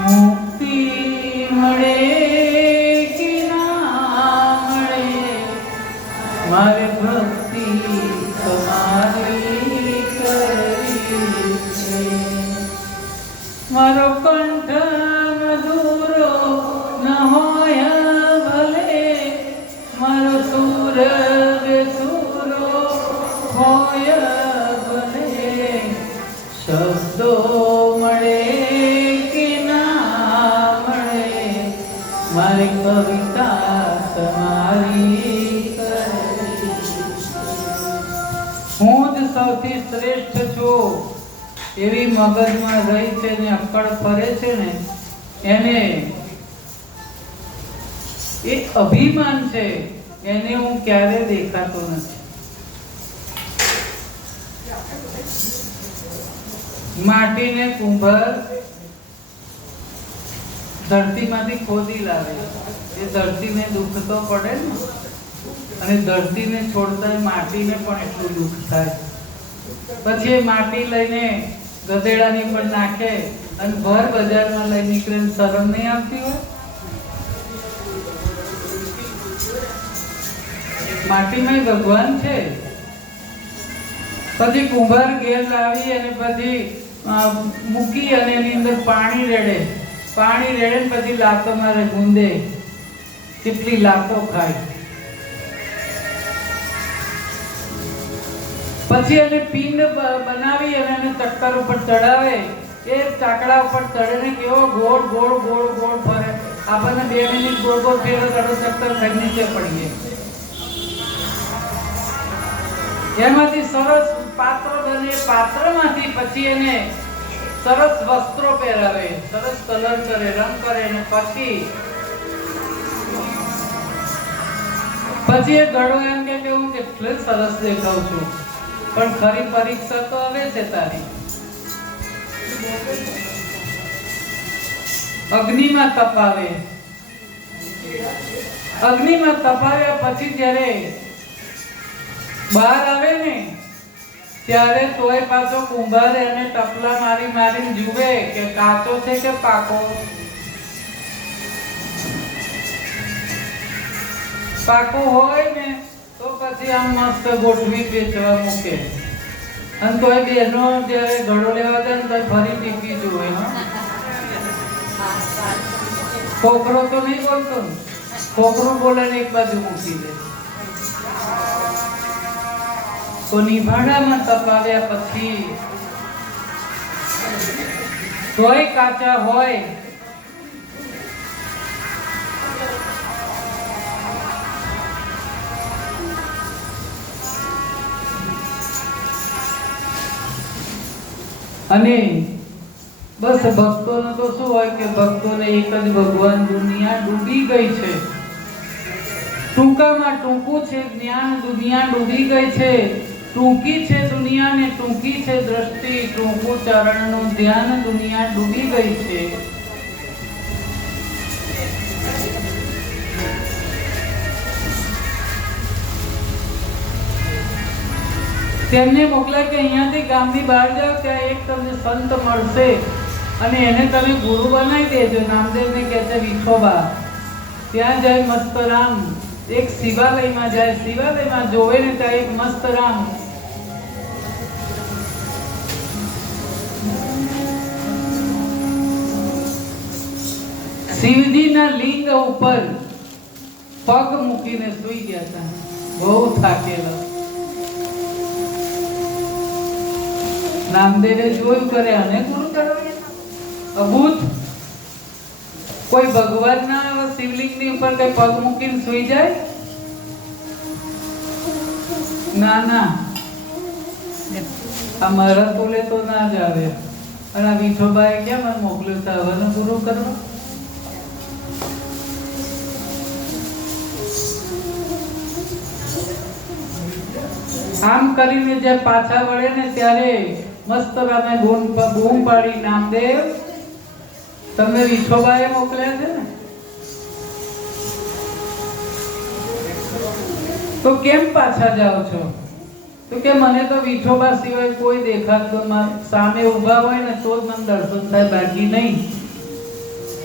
મુક્તિ મળે કે ના મળે, મારે ભક્તિ તમારી કરવી છે. મારો કંઠ મધુરો ન હોય ભલે, મારો સુર બેસુરો હોય ભલે, શબ્દો મળે કે ના મળે, મારી કવિતા તમારી કરવી. હું જ સૌથી શ્રેષ્ઠ છું એવી મગજમાં રહી છે ને અક્કડ ફરે છે ને, એને એ અભિમાન છે, એને હું ક્યારે દેખાતો નથી. માટીને કુંભાર ધરતીમાંથી ખોદી લાવે, એ ધરતીને દુઃખ તો પડે ને, અને ધરતીને છોડતા માટીને પણ એટલું દુઃખ થાય. પછી એ માટી લઈને ગધેડાની પર નાખે અને ભર બજારમાં લઈ નીકળે, શરમ નહીં આવતી હોય? માટીમાં ભગવાન છે. પછી કુંભાર ઘેર લાવી અને પછી મૂકી અને એની અંદર પાણી રેડે, પાણી રેડે ને પછી લાતો મારે ગુંદે, કેટલી લાતો ખાય. પછી એને પિંડ બનાવી અને એને ચક્કર ઉપર ચડાવે, એ ચાકડા ઉપર ચડે ને કેવો ગોળ ગોળ ગોળ ગોળ ફરે. આપણને 2 મિનિટ ગોળ ગોળ ફેરો ચડો ચક્કર ખાઈ નીચે પડીએ. એમાંથી સરસ પાત્ર બને, પાત્રમાંથી પછી એને સરસ વસ્ત્રો પહેરાવે, સરસ કલર કરે, રંગ કરે, અને પછી એ ઘડો એમ કે હું કેટલે સરસ દેખાઉં છું, પણ ખરી પરીક્ષા તો હવે છે તારી. અગ્નિમાં તપાવે, અગ્નિમાં તપાવ્યા પછી જ્યારે બહાર આવે ને ત્યારે તોય પાછો કુંભાર એને ટપલા મારી મારીને જુએ કે કાચો છે કે પાકો. પાકો હોય ને તો પછી આમ મસ્ત ગોઠવી વેચવા મૂકે, અને તોય બેનો જ્યારે ઘડો લેવા જાય ને તો ફરી ટીપી જુએ. ખોખરો તો નહીં બોલતો, ખોખરું બોલે ને એક બાજુ મૂકી દે. તો નિભાડામાં તપાવ્યા પછી તોય કાચા હોય અને બસ ભક્તોનો તો શું હોય કે ભક્તોને એક જ ભગવાન, દુનિયા ડૂબી ગઈ છે. ટૂંકામાં ટૂંકું છે જ્ઞાન, દુનિયા ડૂબી ગઈ છે. ટૂંકી છે દુનિયા ને ટૂંકી છે દ્રષ્ટિ, ટૂંકું ચરણનું ધ્યાન, દુનિયા ડૂબી ગઈ છે. તેમને મોકલાય કે અહીંયાથી ગામની બહાર જાઓ, ત્યાં એક તમને સંત મળશે અને એને તમે ગુરુ બનાવી દેજો. નામદેવને કહે છે વિઠોબા. ત્યાં જાય મસ્તરામ, એક શિવાલયમાં જાય, શિવાલયમાં જોવે ને ત્યાં એક મસ્તરામ શિવજીના લિંગ ઉપર પગ મૂકીને સૂઈ ગયા હતા, બહુ થાકેલા. નામદેવે જોયું કરે અને ગુરુ ચડાવ્યા. અભૂત કોઈ ભગવાનના શિવલિંગની ઉપર કઈ પગ મૂકીને સૂઈ જાય? ના ના, આ મારા તોલે તો ના જ આવે. અને આ વિઠોબાએ કેમ મને મોકલ્યો છે હવનો ગુરુ કરવા? આમ કરીને જે પાછા વળે ને ત્યારે મસ્ત રામે બૂમ પાડી, નામદેવ તમને વિઠોબાએ મોકલ્યા છે ને, તો કેમ પાછા જાઓ છો? તો કે મને તો વિઠોબા સિવાય કોઈ દેખાતો, સામે ઊભા હોય ને તો જ મને દર્શન થાય, બાકી નહીં.